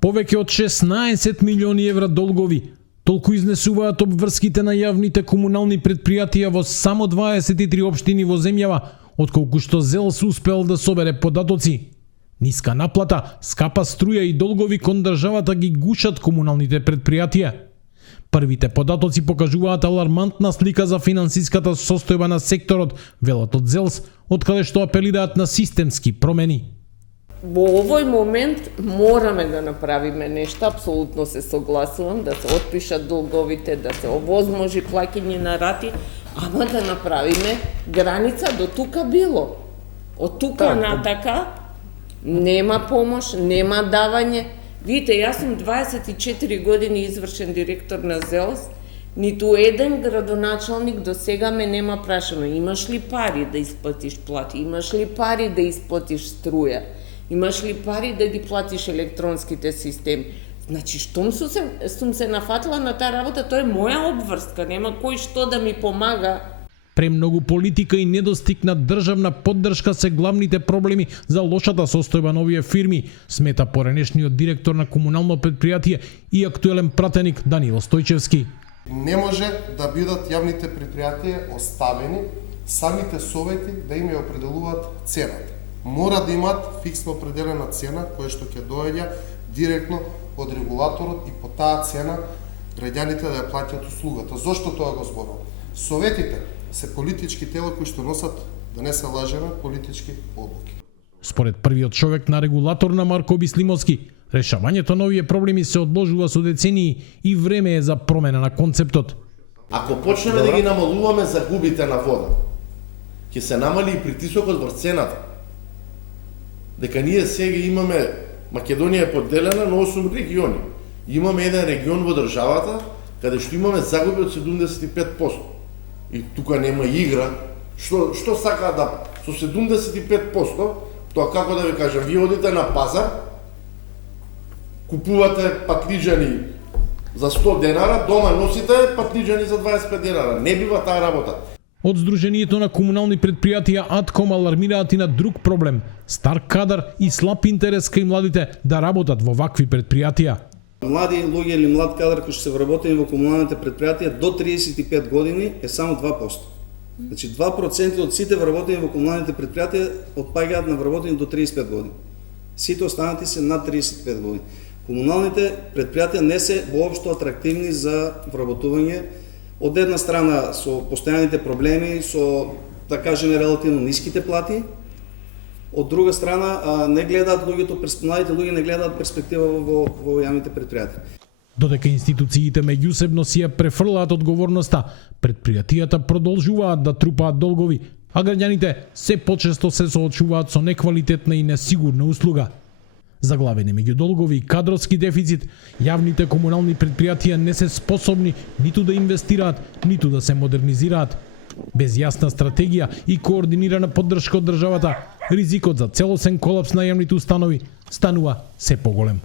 Повеќе од 16 милиони евра долгови. Толку изнесуваат обврските на јавните комунални предпријатија во само 23 општини во земјава, отколку што ЗЕЛС успел да собере податоци. Ниска наплата, скапа струја и долгови кон државата ги гушат комуналните предпријатија. Првите податоци покажуваат алармантна слика за финансиската состојба на секторот, велат од ЗЕЛС, откаде што апелираат на системски промени. Во овој момент мораме да направиме нешто, апсолутно се согласувам, да се отпишат долговите, да се овозможи плаќање на рати, ама да направиме граница до тука било. Од тука натака нема помош, нема давање. Видите, јас сум 24 години извршен директор на ЗЕЛС, ниту еден градоначалник до сега ме нема прашано имаш ли пари да исплатиш плати, имаш ли пари да исплатиш струја, имаш ли пари да ги платиш електронските системи. Значи, штом сум се нафатила на таа работа, тоа е моја обврска, нема кој што да ми помага. Премногу политика и недостигна државна поддршка се главните проблеми за лошата состојба на овие фирми, смета поренешниот директор на комунално предпријатие и актуелен пратеник Данило Стојчевски. Не може да бидат јавните предпријатија оставени самите совети да им ја определуваат цената. Мора да имаат фиксно определена цена која што ќе доаѓа директно од регулаторот и по таа цена граѓаните да ја платат услугата. Зошто тоа го зборувам? Советите се политички тела кои што носат, да не се лажеме, политички одлуки. Според првиот човек на регулатор на Марко Бислимовски, решавањето на овие проблеми се одложува со децении и време е за промена на концептот. Ако почнеме да ги намалуваме загубите на вода, ќе се намали и притисокот врз цената. Дека ние сега имаме, Македонија е поделена на 8 региони. Имаме еден регион во државата каде што имаме загуби од 75%. И тука нема игра. Што сака да со 75%, тоа како да ви кажам, вие одите на пазар, купувате патлиџани за 100 денара, дома носите патлиџани за 25 денара. Не бива таа работа. Од Сдруженијето на комунални предпријатија АТКОМ алармираат и на друг проблем – стар кадар и слаб интерес кај младите да работат во вакви предпријатија. Млади луѓе или млад кадар кои што се вработени во комуналните предпријатија до 35 години е само 2%. Значи 2% од сите вработени во комуналните предпријатија отпаѓаат на вработени до 35 години. Сите останати се над 35 години. Комуналните предпријатија не се воопшто атрактивни за вработување. Од една страна со постојаните проблеми, со, да кажеме, релативно ниските плати, од друга страна не гледаат луѓето, младите луѓе не гледаат перспектива во јавните предпријатија. Додека институциите меѓусебно си ја префрлаат одговорноста, предпријатијата продолжуваат да трупаат долгови, а граѓаните се почесто се соочуваат со неквалитетна и несигурна услуга. Заглавени меѓу долгови и кадровски дефицит, јавните комунални предпријатија не се способни ниту да инвестираат, ниту да се модернизираат. Без јасна стратегија и координирана поддршка од државата, ризикот за целосен колапс на јавните установи станува се поголем.